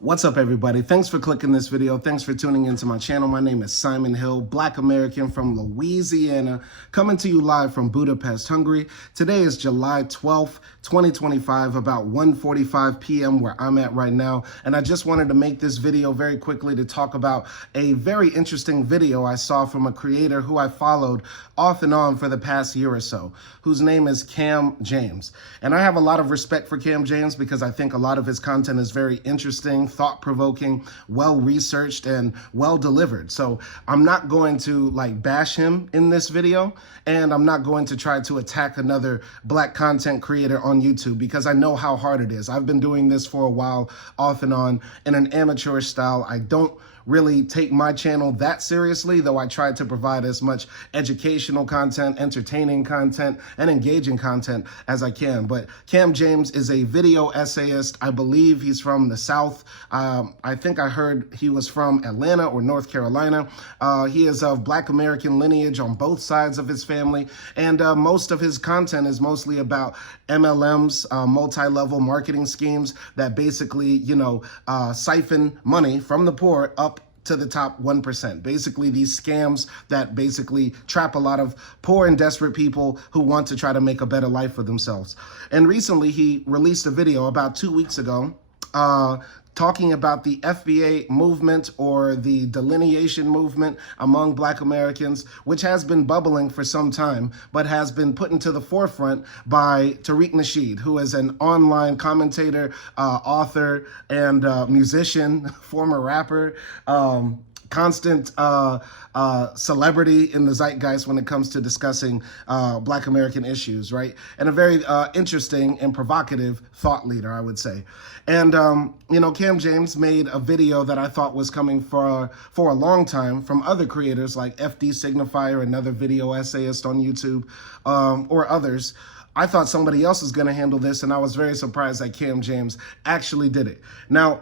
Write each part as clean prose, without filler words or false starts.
What's up, everybody? Thanks for clicking this video. Thanks for tuning into my channel. My name is Simon Hill, Black American from Louisiana, coming to you live from Budapest, Hungary. Today is July 12th, 2025, about 1:45 p.m. where I'm at right now. And I just wanted to make this video very quickly to talk about a very interesting video I saw from a creator who I followed off and on for the past year or so, whose name is Cam James. And I have a lot of respect for Cam James because I think a lot of his content is very interesting, thought-provoking, well-researched, and well-delivered. So I'm not going to bash him in this video, and I'm not going to try to attack another black content creator on YouTube because I know how hard it is. I've been doing this for a while, off and on, in an amateur style. I don't really take my channel that seriously, though I try to provide as much educational content, entertaining content, and engaging content as I can. But Cam James is a video essayist. I believe he's from the South. I think I heard he was from Atlanta or North Carolina. He is of Black American lineage on both sides of his family, and most of his content is mostly about MLMs, multi-level marketing schemes that basically, siphon money from the poor up to the top 1%. Basically, these scams that basically trap a lot of poor and desperate people who want to try to make a better life for themselves. And recently, he released a video about 2 weeks ago talking about the FBA movement or the Delineation movement among Black Americans, which has been bubbling for some time, but has been put into the forefront by Tariq Nasheed, who is an online commentator, author, and musician, former rapper, constant celebrity in the zeitgeist when it comes to discussing Black American issues, right? And a very interesting and provocative thought leader, I would say. And, Cam James made a video that I thought was coming for a long time from other creators like FD Signifier, another video essayist on YouTube, or others. I thought somebody else was going to handle this, and I was very surprised that Cam James actually did it. Now,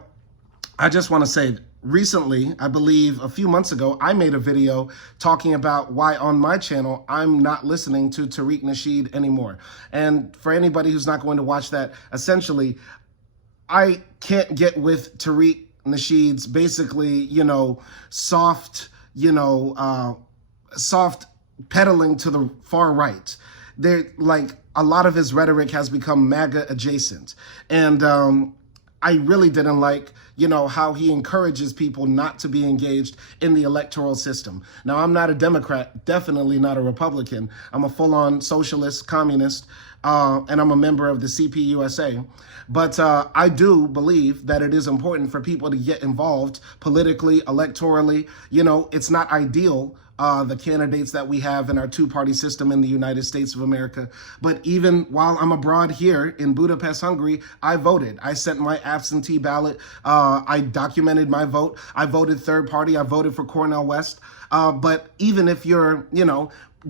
I just want to say, recently, I believe a few months ago, I made a video talking about why on my channel, I'm not listening to Tariq Nasheed anymore. And for anybody who's not going to watch that, essentially, I can't get with Tariq Nasheed's basically, soft peddling to the far right. They're a lot of his rhetoric has become MAGA adjacent. And I really didn't like, how he encourages people not to be engaged in the electoral system. Now, I'm not a Democrat, definitely not a Republican. I'm a full-on socialist, communist, and I'm a member of the CPUSA. But I do believe that it is important for people to get involved politically, electorally. It's not ideal, the candidates that we have in our two-party system in the United States of America. But even while I'm abroad here in Budapest, Hungary, I voted. I sent my absentee ballot. I documented my vote. I voted third party. I voted for Cornel West. But even if you're,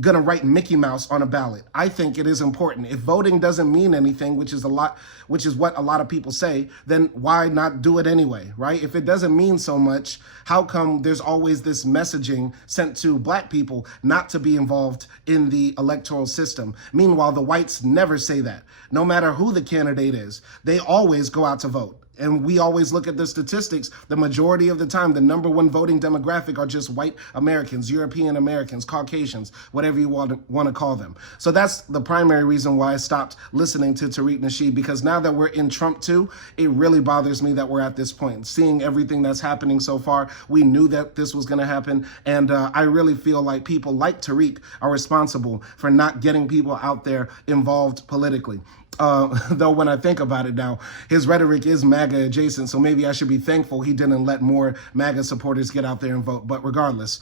gonna write Mickey Mouse on a ballot, I think it is important. If voting doesn't mean anything, which is what a lot of people say, then why not do it anyway, right? If it doesn't mean so much, how come there's always this messaging sent to Black people not to be involved in the electoral system? Meanwhile, the whites never say that. No matter who the candidate is, they always go out to vote. And we always look at the statistics. The majority of the time, the number one voting demographic are just white Americans, European Americans, Caucasians, whatever you want to call them. So that's the primary reason why I stopped listening to Tariq Nasheed, because now that we're in Trump 2, it really bothers me that we're at this point. Seeing everything that's happening so far, we knew that this was going to happen. And I really feel like people like Tariq are responsible for not getting people out there involved politically. Though when I think about it now, his rhetoric is MAGA adjacent, so maybe I should be thankful he didn't let more MAGA supporters get out there and vote. But regardless,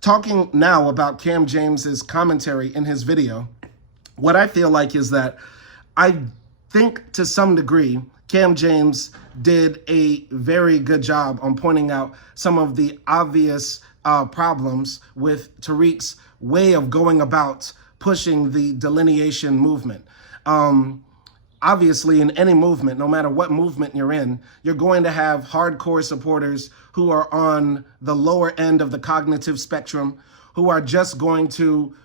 talking now about Cam James's commentary in his video, what I feel like is that I think to some degree, Cam James did a very good job on pointing out some of the obvious problems with Tariq's way of going about pushing the delineation movement. Obviously, in any movement, no matter what movement you're in, you're going to have hardcore supporters who are on the lower end of the cognitive spectrum, who are just going to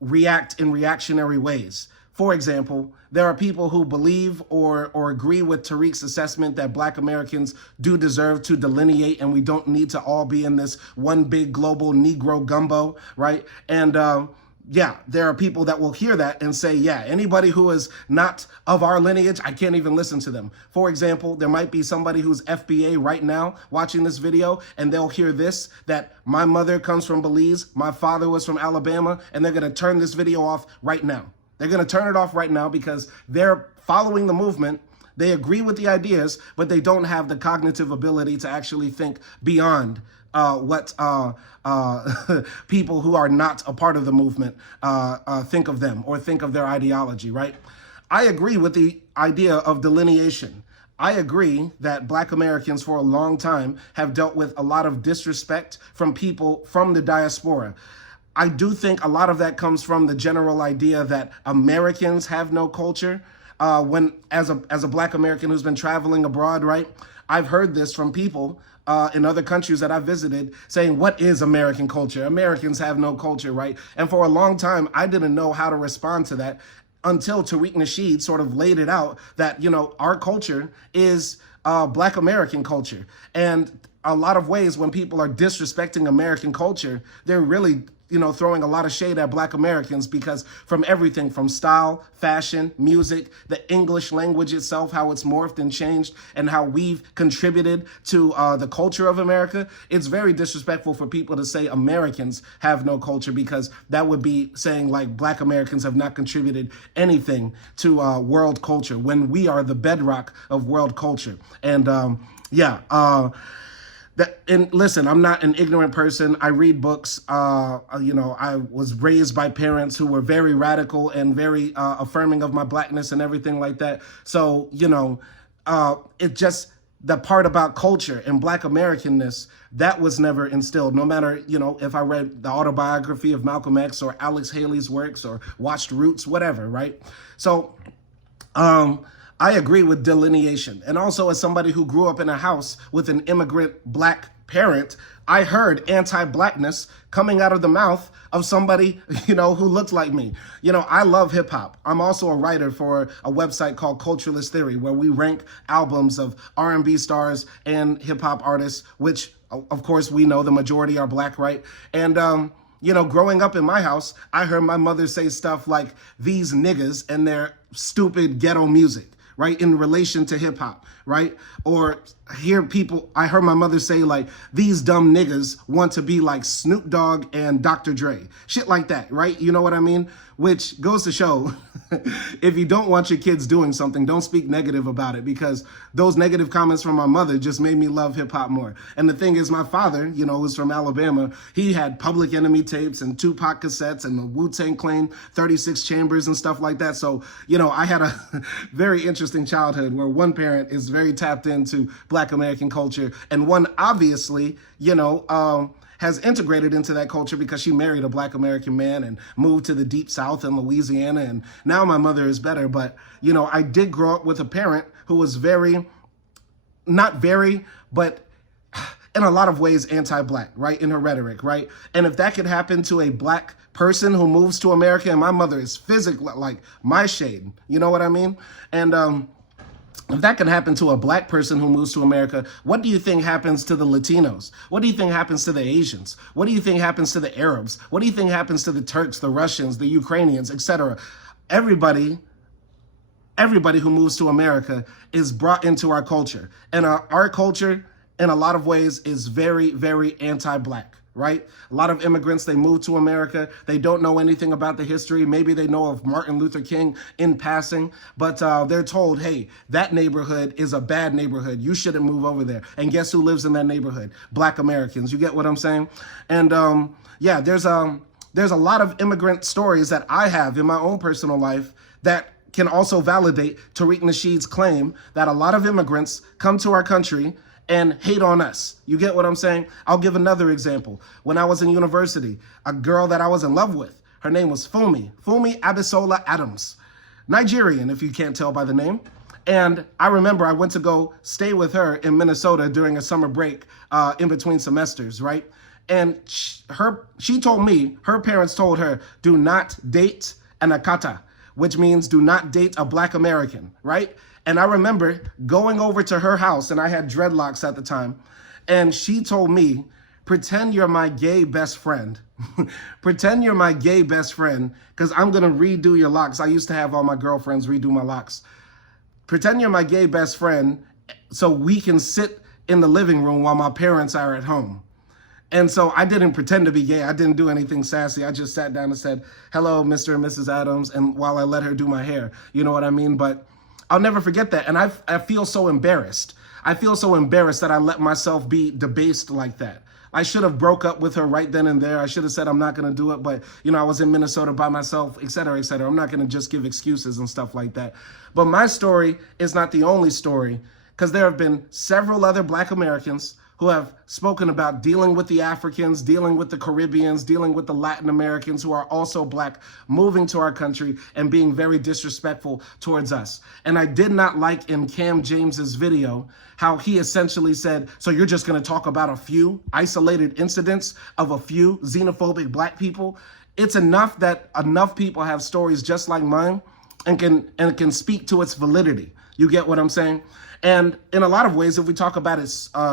react in reactionary ways. For example, there are people who believe or agree with Tariq's assessment that Black Americans do deserve to delineate, and we don't need to all be in this one big global Negro gumbo, right? And yeah, there are people that will hear that and say, yeah, anybody who is not of our lineage, I can't even listen to them. For example, there might be somebody who's FBA right now watching this video, and they'll hear this, that my mother comes from Belize, my father was from Alabama, and they're gonna turn this video off right now. They're gonna turn it off right now because they're following the movement. They agree with the ideas, but they don't have the cognitive ability to actually think beyond what people who are not a part of the movement think of them or think of their ideology, right? I agree with the idea of delineation. I agree that Black Americans for a long time have dealt with a lot of disrespect from people from the diaspora. I do think a lot of that comes from the general idea that Americans have no culture. When as a Black American who's been traveling abroad, right? I've heard this from people in other countries that I visited saying, what is American culture? Americans have no culture, right? And for a long time, I didn't know how to respond to that until Tariq Nasheed sort of laid it out that, you know, our culture is Black American culture. And a lot of ways when people are disrespecting American culture, they're really, you know, throwing a lot of shade at Black Americans because from everything from style, fashion, music, the English language itself, how it's morphed and changed and how we've contributed to the culture of America, it's very disrespectful for people to say Americans have no culture because that would be saying like Black Americans have not contributed anything to world culture when we are the bedrock of world culture. And and listen, I'm not an ignorant person. I read books. You know, I was raised by parents who were very radical and very affirming of my Blackness and everything like that. So, you know, it just, the part about culture and Black Americanness, that was never instilled. No matter, you know, if I read the autobiography of Malcolm X or Alex Haley's works or watched Roots, whatever, right? So, I agree with delineation. And also as somebody who grew up in a house with an immigrant Black parent, I heard anti-Blackness coming out of the mouth of somebody, you know, who looked like me. You know, I love hip hop. I'm also a writer for a website called Culturalist Theory, where we rank albums of R&B stars and hip hop artists, which of course we know the majority are Black, right? And, you know, growing up in my house, I heard my mother say stuff like these niggas and their stupid ghetto music, right, in relation to hip hop, right? Or I heard my mother say like, these dumb niggas want to be like Snoop Dogg and Dr. Dre, shit like that, right? You know what I mean? Which goes to show, if you don't want your kids doing something, don't speak negative about it, because those negative comments from my mother just made me love hip hop more. And the thing is, my father, you know, who's from Alabama, he had Public Enemy tapes and Tupac cassettes and the Wu-Tang Clan 36 chambers and stuff like that. So, you know, I had a very interesting childhood where one parent is very tapped into Black American culture and one obviously, you know, has integrated into that culture because she married a Black American man and moved to the deep South in Louisiana. And now my mother is better. But, you know, I did grow up with a parent who was not very, but in a lot of ways anti-Black, right? In her rhetoric, right? And if that could happen to a Black person who moves to America, and my mother is physically like my shade, you know what I mean? And, if that can happen to a Black person who moves to America, what do you think happens to the Latinos? What do you think happens to the Asians? What do you think happens to the Arabs? What do you think happens to the Turks, the Russians, the Ukrainians, etc.? Everybody who moves to America is brought into our culture. And our culture, in a lot of ways, is very, very anti-Black, right? A lot of immigrants, they move to America. They don't know anything about the history. Maybe they know of Martin Luther King in passing, but they're told, hey, that neighborhood is a bad neighborhood. You shouldn't move over there. And guess who lives in that neighborhood? Black Americans. You get what I'm saying? And yeah, there's a lot of immigrant stories that I have in my own personal life that can also validate Tariq Nasheed's claim that a lot of immigrants come to our country and hate on us. You get what I'm saying? I'll give another example. When I was in university, a girl that I was in love with, her name was Funmi Abisola Adams, Nigerian, if you can't tell by the name. And I remember I went to go stay with her in Minnesota during a summer break in between semesters, right? And she told me, her parents told her, do not date an Akata, which means do not date a Black American, right? And I remember going over to her house, and I had dreadlocks at the time, and she told me, pretend you're my gay best friend. Pretend you're my gay best friend, because I'm going to redo your locks. I used to have all my girlfriends redo my locks. Pretend you're my gay best friend so we can sit in the living room while my parents are at home. And so I didn't pretend to be gay. I didn't do anything sassy. I just sat down and said, hello, Mr. and Mrs. Adams, and while I let her do my hair. You know what I mean? But I'll never forget that. And I feel so embarrassed. I feel so embarrassed that I let myself be debased like that. I should have broke up with her right then and there. I should have said I'm not going to do it. But, you know, I was in Minnesota by myself, et cetera, et cetera. I'm not going to just give excuses and stuff like that. But my story is not the only story, because there have been several other Black Americans who have spoken about dealing with the Africans, dealing with the Caribbeans, dealing with the Latin Americans who are also Black, moving to our country and being very disrespectful towards us. And I did not like in Cam James's video how he essentially said, so you're just gonna talk about a few isolated incidents of a few xenophobic Black people? It's enough that enough people have stories just like mine and can speak to its validity. You get what I'm saying? And in a lot of ways, if we talk about it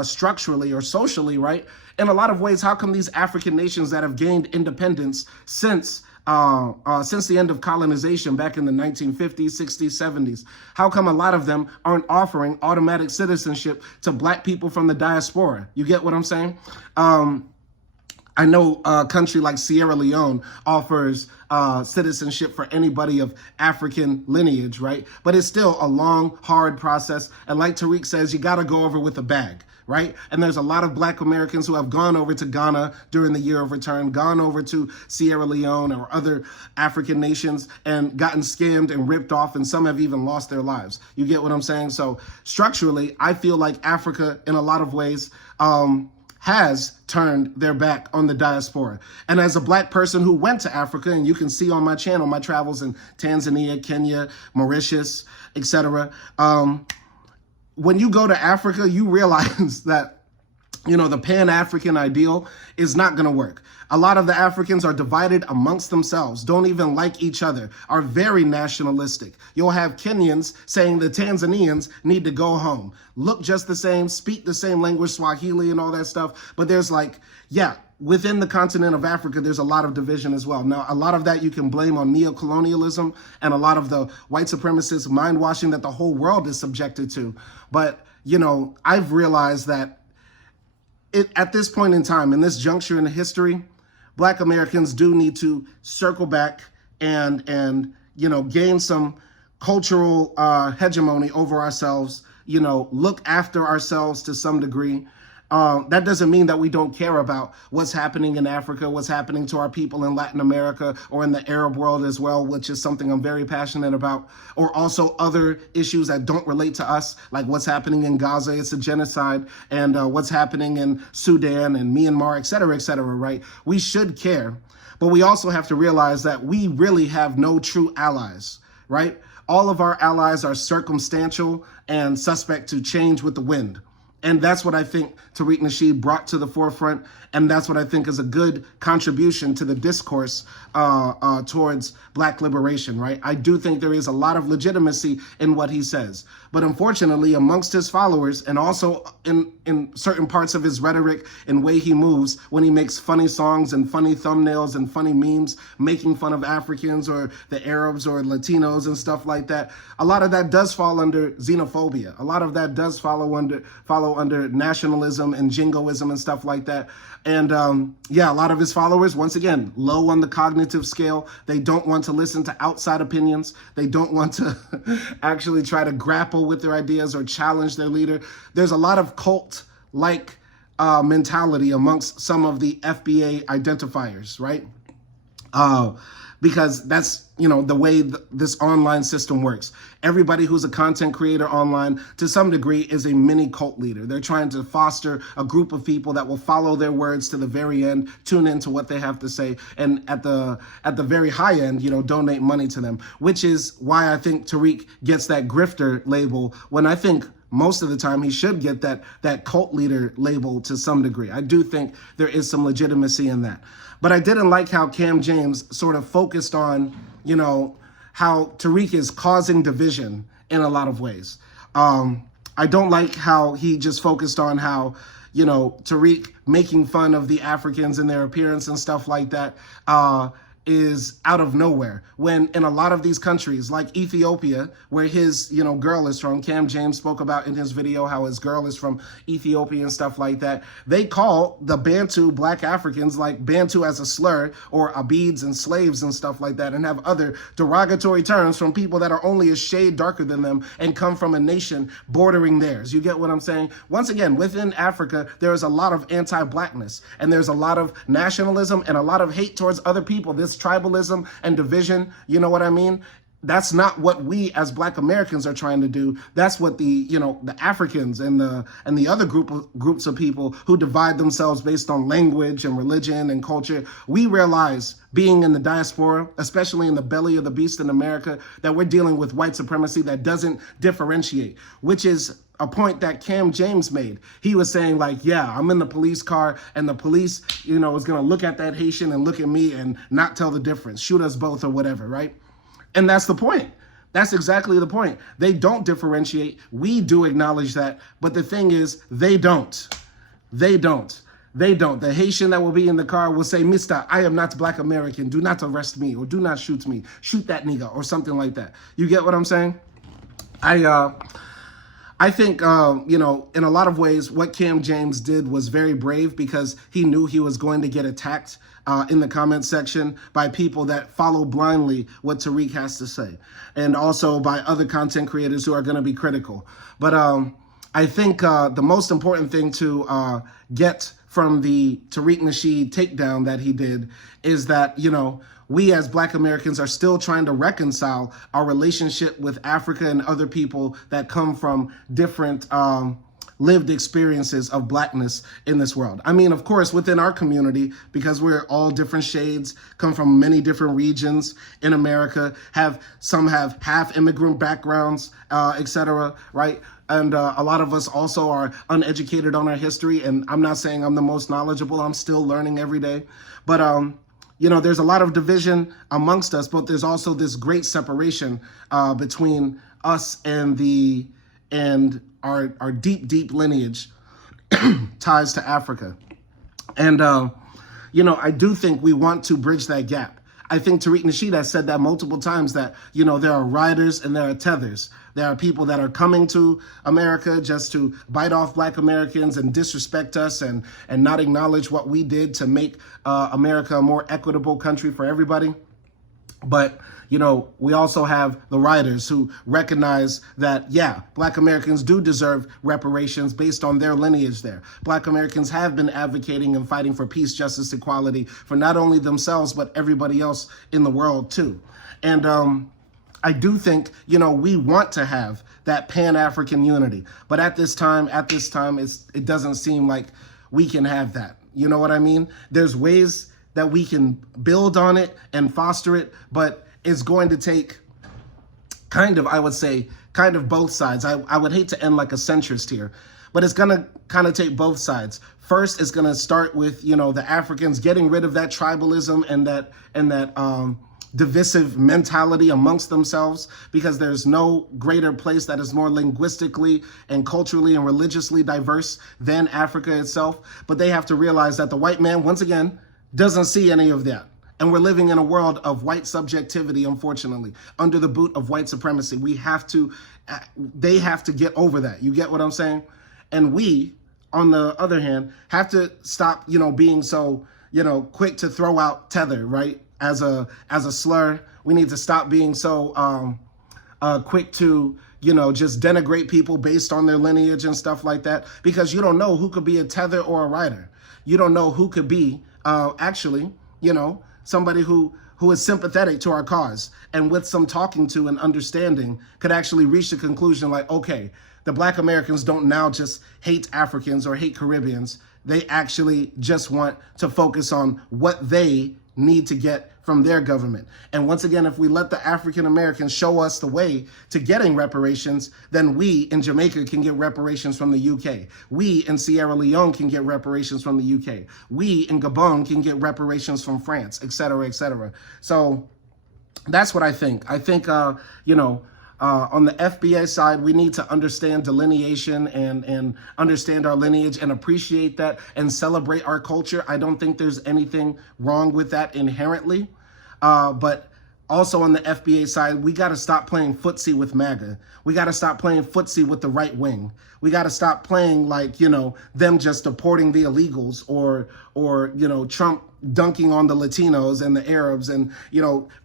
structurally or socially, right, in a lot of ways, how come these African nations that have gained independence since the end of colonization back in the 1950s, 60s, 70s, how come a lot of them aren't offering automatic citizenship to Black people from the diaspora? You get what I'm saying? I know a country like Sierra Leone offers citizenship for anybody of African lineage, right? But it's still a long, hard process. And like Tariq says, you got to go over with a bag, right? And there's a lot of Black Americans who have gone over to Ghana during the year of return, gone over to Sierra Leone or other African nations and gotten scammed and ripped off, and some have even lost their lives. You get what I'm saying? So structurally, I feel like Africa, in a lot of ways, has turned their back on the diaspora. And as a Black person who went to Africa, and you can see on my channel, my travels in Tanzania, Kenya, Mauritius, etc. When you go to Africa, you realize that, you know, the Pan-African ideal is not going to work. A lot of the Africans are divided amongst themselves, don't even like each other, are very nationalistic. You'll have Kenyans saying the Tanzanians need to go home, look just the same, speak the same language, Swahili and all that stuff. But there's like, yeah, within the continent of Africa, there's a lot of division as well. Now, a lot of that you can blame on neocolonialism and a lot of the white supremacist mind washing that the whole world is subjected to. But, you know, I've realized that at this point in time, in this juncture in history, Black Americans do need to circle back and you know, gain some cultural hegemony over ourselves, you know, look after ourselves to some degree. That doesn't mean that we don't care about what's happening in Africa, what's happening to our people in Latin America or in the Arab world as well, which is something I'm very passionate about, or also other issues that don't relate to us, like what's happening in Gaza, it's a genocide, and what's happening in Sudan and Myanmar, et cetera, right? We should care, but we also have to realize that we really have no true allies, right? All of our allies are circumstantial and suspect to change with the wind. And that's what I think Tariq Nasheed brought to the forefront. And that's what I think is a good contribution to the discourse towards Black liberation, right? I do think there is a lot of legitimacy in what he says. But unfortunately, amongst his followers, and also in certain parts of his rhetoric and way he moves, when he makes funny songs and funny thumbnails and funny memes, making fun of Africans or the Arabs or Latinos and stuff like that, a lot of that does fall under xenophobia. A lot of that does follow under nationalism and jingoism and stuff like that. And yeah, a lot of his followers, once again, low on the cognitive scale. They don't want to listen to outside opinions. They don't want to actually try to grapple with their ideas or challenge their leader. There's a lot of cult-like mentality amongst some of the FBA identifiers, right? Because that's, you know, the way this online system works. Everybody who's a content creator online, to some degree, is a mini cult leader. They're trying to foster a group of people that will follow their words to the very end, tune into what they have to say, and at the very high end, you know, donate money to them, which is why I think Tariq gets that grifter label, when I think most of the time he should get that cult leader label to some degree. I do think there is some legitimacy in that. But I didn't like how Cam James sort of focused on, you know, how Tariq is causing division in a lot of ways. I don't like how he just focused on how, Tariq making fun of the Africans and their appearance and stuff like that is out of nowhere. When in a lot of these countries, like Ethiopia, where his, girl is from, Cam James spoke about in his video how his girl is from Ethiopia and stuff like that, they call the Bantu black Africans like Bantu as a slur, or Abids and slaves and stuff like that, and have other derogatory terms from people that are only a shade darker than them and come from a nation bordering theirs. You get what I'm saying? Once again, within Africa, there is a lot of anti-blackness, and there's a lot of nationalism and a lot of hate towards other people. This tribalism and division, you know what I mean? That's not what we as Black Americans are trying to do. That's what the Africans and the other groups of people who divide themselves based on language and religion and culture. We realize, being in the diaspora, especially in the belly of the beast in America, that we're dealing with white supremacy that doesn't differentiate, which is a point that Cam James made. He was saying like, yeah, I'm in the police car and the police, is going to look at that Haitian and look at me and not tell the difference, shoot us both or whatever, right? And that's the point. That's exactly the point. They don't differentiate. We do acknowledge that. But the thing is, they don't. They don't. They don't. The Haitian that will be in the car will say, Mister, I am not Black American. Do not arrest me, or do not shoot me. Shoot that nigga, or something like that. You get what I'm saying? I think, in a lot of ways, what Cam James did was very brave, because he knew he was going to get attacked in the comment section by people that follow blindly what Tariq has to say, and also by other content creators who are going to be critical. But I think the most important thing to get from the Tariq Nasheed takedown that he did is that, we as Black Americans are still trying to reconcile our relationship with Africa and other people that come from different lived experiences of Blackness in this world. I mean, of course, within our community, because we're all different shades, come from many different regions in America, some have half immigrant backgrounds, etc., right? And a lot of us also are uneducated on our history. And I'm not saying I'm the most knowledgeable. I'm still learning every day. But there's a lot of division amongst us, but there's also this great separation between us and our deep lineage ties to Africa. And, I do think we want to bridge that gap. I think Tariq Nasheed has said that multiple times, that, there are riders and there are tethers. There are people that are coming to America just to bite off Black Americans and disrespect us and not acknowledge what we did to make America a more equitable country for everybody. But, we also have the riders who recognize that, yeah, Black Americans do deserve reparations based on their lineage there. Black Americans have been advocating and fighting for peace, justice, equality for not only themselves, but everybody else in the world too. And I do think, we want to have that Pan-African unity. But at this time, it doesn't seem like we can have that. You know what I mean? There's ways that we can build on it and foster it, but it's going to take I would say, both sides. I would hate to end like a centrist here, but it's going to kind of take both sides. First, it's going to start with, the Africans getting rid of that tribalism and that divisive mentality amongst themselves, because there's no greater place that is more linguistically and culturally and religiously diverse than Africa itself. But they have to realize that the white man, once again, doesn't see any of that. And we're living in a world of white subjectivity, unfortunately, under the boot of white supremacy. They have to get over that. You get what I'm saying? And we, on the other hand, have to stop, being so, quick to throw out tether, right? As a slur. We need to stop being so quick to, just denigrate people based on their lineage and stuff like that, because you don't know who could be a tether or a rider. You don't know who could be actually, somebody who is sympathetic to our cause, and with some talking to and understanding could actually reach the conclusion like, okay, the Black Americans don't now just hate Africans or hate Caribbeans. They actually just want to focus on what they need to get from their government. And once again, if we let the African Americans show us the way to getting reparations, then we in Jamaica can get reparations from the UK. We in Sierra Leone can get reparations from the UK. We in Gabon can get reparations from France, et cetera, et cetera. So That's what I think. I think, on the FBA side, we need to understand delineation and understand our lineage and appreciate that and celebrate our culture. I don't think there's anything wrong with that inherently. But also on the FBA side, we got to stop playing footsie with MAGA. We got to stop playing footsie with the right wing. We got to stop playing like, them just deporting the illegals or Trump dunking on the Latinos and the Arabs and,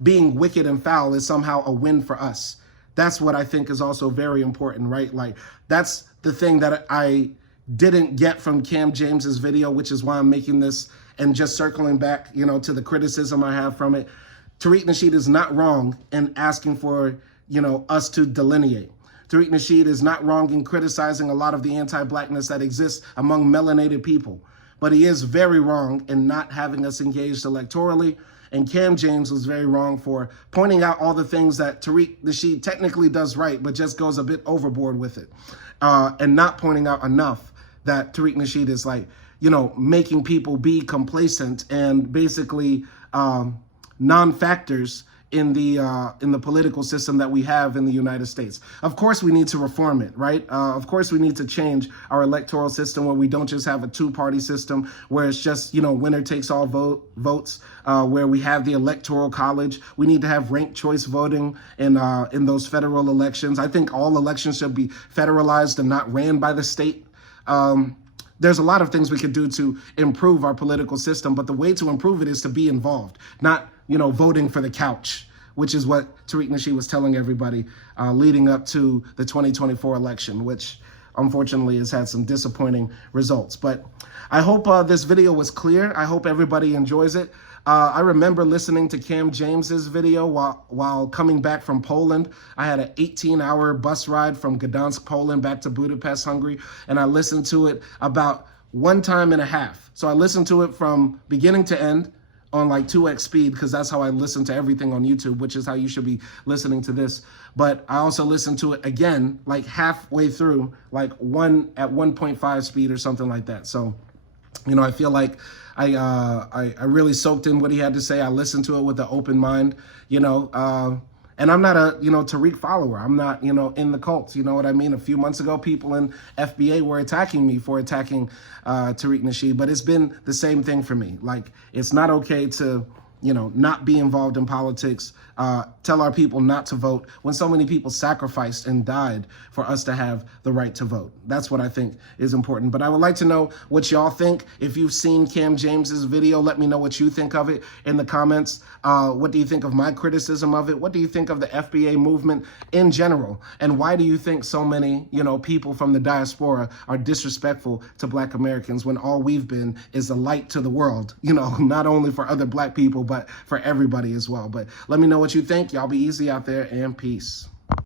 being wicked and foul is somehow a win for us. That's what I think is also very important, right? Like, that's the thing that I didn't get from Cam James's video, which is why I'm making this and just circling back, to the criticism I have from it. Tariq Nasheed is not wrong in asking for, us to delineate. Tariq Nasheed is not wrong in criticizing a lot of the anti-blackness that exists among melanated people. But he is very wrong in not having us engaged electorally. And Cam James was very wrong for pointing out all the things that Tariq Nasheed technically does right, but just goes a bit overboard with it. And not pointing out enough that Tariq Nasheed is like, making people be complacent and basically non-factors in the political system that we have in the United States. Of course, we need to reform it, right? Of course, we need to change our electoral system where we don't just have a two-party system where it's just, winner takes all votes, where we have the electoral college. We need to have ranked choice voting in those federal elections. I think all elections should be federalized and not ran by the state. There's a lot of things we could do to improve our political system, but the way to improve it is to be involved, not, voting for the couch, which is what Tariq Nasheed was telling everybody leading up to the 2024 election, which unfortunately has had some disappointing results. But I hope this video was clear. I hope everybody enjoys it. I remember listening to Cam James's video while coming back from Poland. I had an 18-hour bus ride from Gdansk, Poland, back to Budapest, Hungary, and I listened to it about 1.5 times. So I listened to it from beginning to end on like 2x speed, because that's how I listen to everything on YouTube, which is how you should be listening to this. But I also listened to it again, like halfway through, like at 1.5 speed or something like that. So, I feel like I really soaked in what he had to say. I listened to it with an open mind, and I'm not a, Tariq follower. I'm not, in the cult. You know what I mean? A few months ago, people in FBA were attacking me for attacking Tariq Nasheed, but it's been the same thing for me. Like, it's not okay to, not be involved in politics, tell our people not to vote when so many people sacrificed and died for us to have the right to vote. That's what I think is important. But I would like to know what y'all think. If you've seen Cam James's video, let me know what you think of it in the comments. What do you think of my criticism of it? What do you think of the FBA movement in general? And why do you think so many, people from the diaspora are disrespectful to Black Americans when all we've been is a light to the world, not only for other Black people, but for everybody as well. But let me know what you think. Y'all be easy out there, and peace.